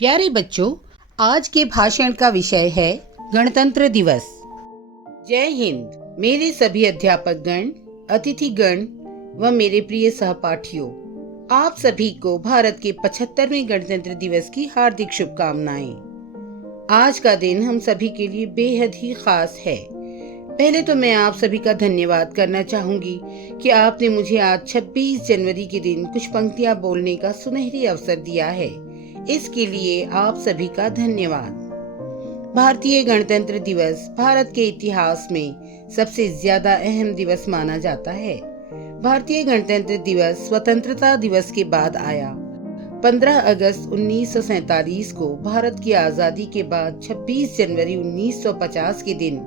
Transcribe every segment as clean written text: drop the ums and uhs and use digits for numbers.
प्यारे बच्चों, आज के भाषण का विषय है गणतंत्र दिवस। जय हिंद। मेरे सभी अध्यापक गण, अतिथि गण व मेरे प्रिय सहपाठियों, आप सभी को भारत के 75वें गणतंत्र दिवस की हार्दिक शुभकामनाएं। आज का दिन हम सभी के लिए बेहद ही खास है। पहले तो मैं आप सभी का धन्यवाद करना चाहूंगी कि आपने मुझे आज 26 जनवरी के दिन कुछ पंक्तियां बोलने का सुनहरी अवसर दिया है। इसके लिए आप सभी का धन्यवाद। भारतीय गणतंत्र दिवस भारत के इतिहास में सबसे ज्यादा अहम दिवस माना जाता है। भारतीय गणतंत्र दिवस स्वतंत्रता दिवस के बाद आया। 15 अगस्त 1947 को भारत की आजादी के बाद 26 जनवरी 1950 के दिन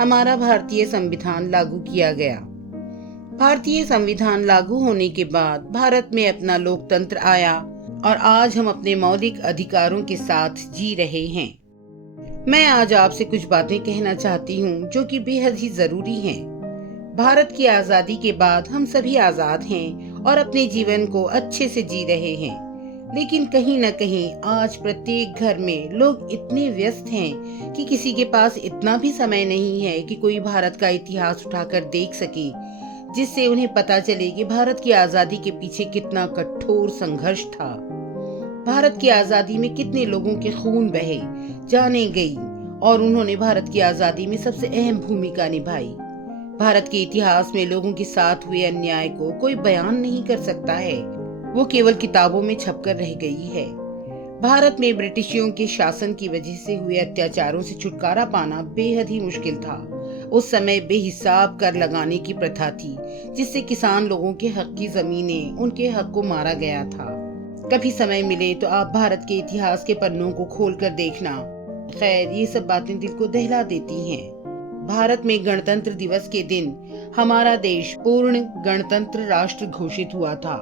हमारा भारतीय संविधान लागू किया गया। भारतीय संविधान लागू होने के बाद भारत में अपना लोकतंत्र आया और आज हम अपने मौलिक अधिकारों के साथ जी रहे हैं। मैं आज आपसे कुछ बातें कहना चाहती हूँ जो कि बेहद ही जरूरी हैं। भारत की आजादी के बाद हम सभी आजाद हैं और अपने जीवन को अच्छे से जी रहे हैं, लेकिन कहीं न कहीं आज प्रत्येक घर में लोग इतने व्यस्त हैं कि किसी के पास इतना भी समय नहीं है कि कोई भारत का इतिहास उठाकर देख सके, जिससे उन्हें पता चले कि भारत की आजादी के पीछे कितना कठोर संघर्ष था। भारत की आजादी में कितने लोगों के खून बहे, जाने गई और उन्होंने भारत की आजादी में सबसे अहम भूमिका निभाई। भारत के इतिहास में लोगों के साथ हुए अन्याय को कोई बयान नहीं कर सकता है, वो केवल किताबों में छपकर रह गई है। भारत में ब्रिटिशियों के शासन की वजह से हुए अत्याचारों से छुटकारा पाना बेहद ही मुश्किल था। उस समय बेहिसाब कर लगाने की प्रथा थी, जिससे किसान लोगों के हक की जमीनें, उनके हक को मारा गया था। कभी समय मिले तो आप भारत के इतिहास के पन्नों को खोल कर देखना। खैर, ये सब बातें दिल को दहला देती हैं। भारत में गणतंत्र दिवस के दिन हमारा देश पूर्ण गणतंत्र राष्ट्र घोषित हुआ था।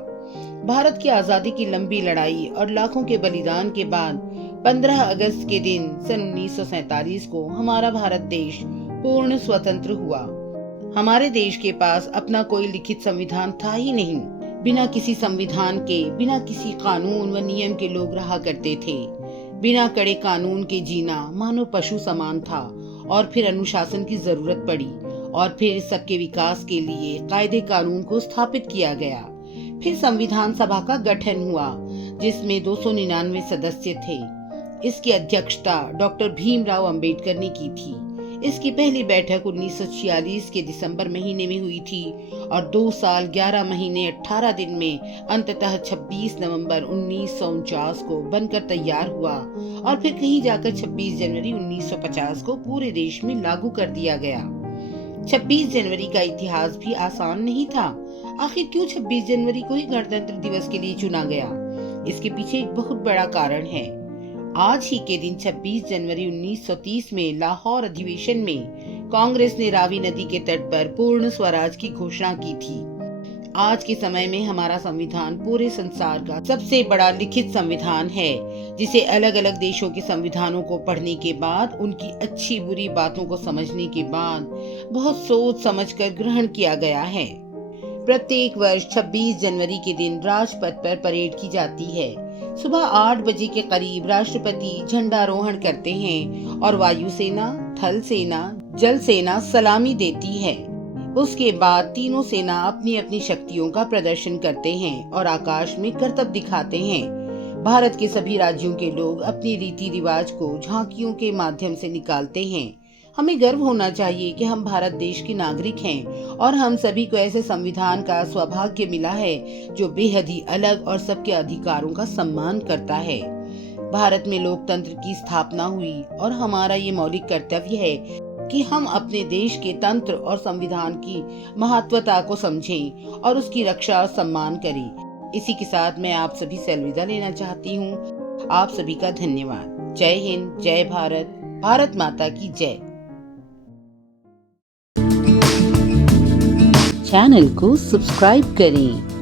भारत की आजादी की लंबी लड़ाई और लाखों के बलिदान के बाद 15 अगस्त के दिन सन 1947 को हमारा भारत देश पूर्ण स्वतंत्र हुआ। हमारे देश के पास अपना कोई लिखित संविधान था ही नहीं। बिना किसी संविधान के, बिना किसी कानून व नियम के लोग रहा करते थे। बिना कड़े कानून के जीना मानो पशु समान था। और फिर अनुशासन की जरूरत पड़ी और फिर सबके विकास के लिए कायदे कानून को स्थापित किया गया। फिर संविधान सभा का गठन हुआ, जिसमें 299 सदस्य थे। इसकी अध्यक्षता डॉक्टर भीमराव अंबेडकर ने की थी। इसकी पहली बैठक 1946 के दिसंबर महीने में हुई थी और 2 साल 11 महीने 18 दिन में अंततः 26 नवंबर 1949 को बनकर तैयार हुआ और फिर कहीं जाकर 26 जनवरी 1950 को पूरे देश में लागू कर दिया गया। 26 जनवरी का इतिहास भी आसान नहीं था। आखिर क्यों 26 जनवरी को ही गणतंत्र दिवस के लिए चुना गया? इसके पीछे एक बहुत बड़ा कारण है। आज ही के दिन 26 जनवरी 1930 में लाहौर अधिवेशन में कांग्रेस ने रावी नदी के तट पर पूर्ण स्वराज की घोषणा की थी। आज के समय में हमारा संविधान पूरे संसार का सबसे बड़ा लिखित संविधान है, जिसे अलग अलग देशों के संविधानों को पढ़ने के बाद, उनकी अच्छी बुरी बातों को समझने के बाद बहुत सोच समझकर ग्रहण किया गया है। प्रत्येक वर्ष 26 जनवरी के दिन राजपथ पर परेड की जाती है। सुबह 8 बजे के करीब राष्ट्रपति झंडारोहण करते हैं और वायुसेना, थल सेना, जल सेना सलामी देती है। उसके बाद तीनों सेना अपनी अपनी शक्तियों का प्रदर्शन करते हैं और आकाश में करतब दिखाते हैं। भारत के सभी राज्यों के लोग अपनी रीति रिवाज को झांकियों के माध्यम से निकालते हैं। हमें गर्व होना चाहिए कि हम भारत देश के नागरिक हैं और हम सभी को ऐसे संविधान का सौभाग्य मिला है जो बेहद ही अलग और सबके अधिकारों का सम्मान करता है। भारत में लोकतंत्र की स्थापना हुई और हमारा ये मौलिक कर्तव्य है कि हम अपने देश के तंत्र और संविधान की महत्वता को समझें और उसकी रक्षा और सम्मान करें। इसी के साथ मैं आप सभी से अलविदा लेना चाहती हूँ। आप सभी का धन्यवाद। जय हिंद, जय भारत, भारत माता की जय। चैनल को सब्सक्राइब करें।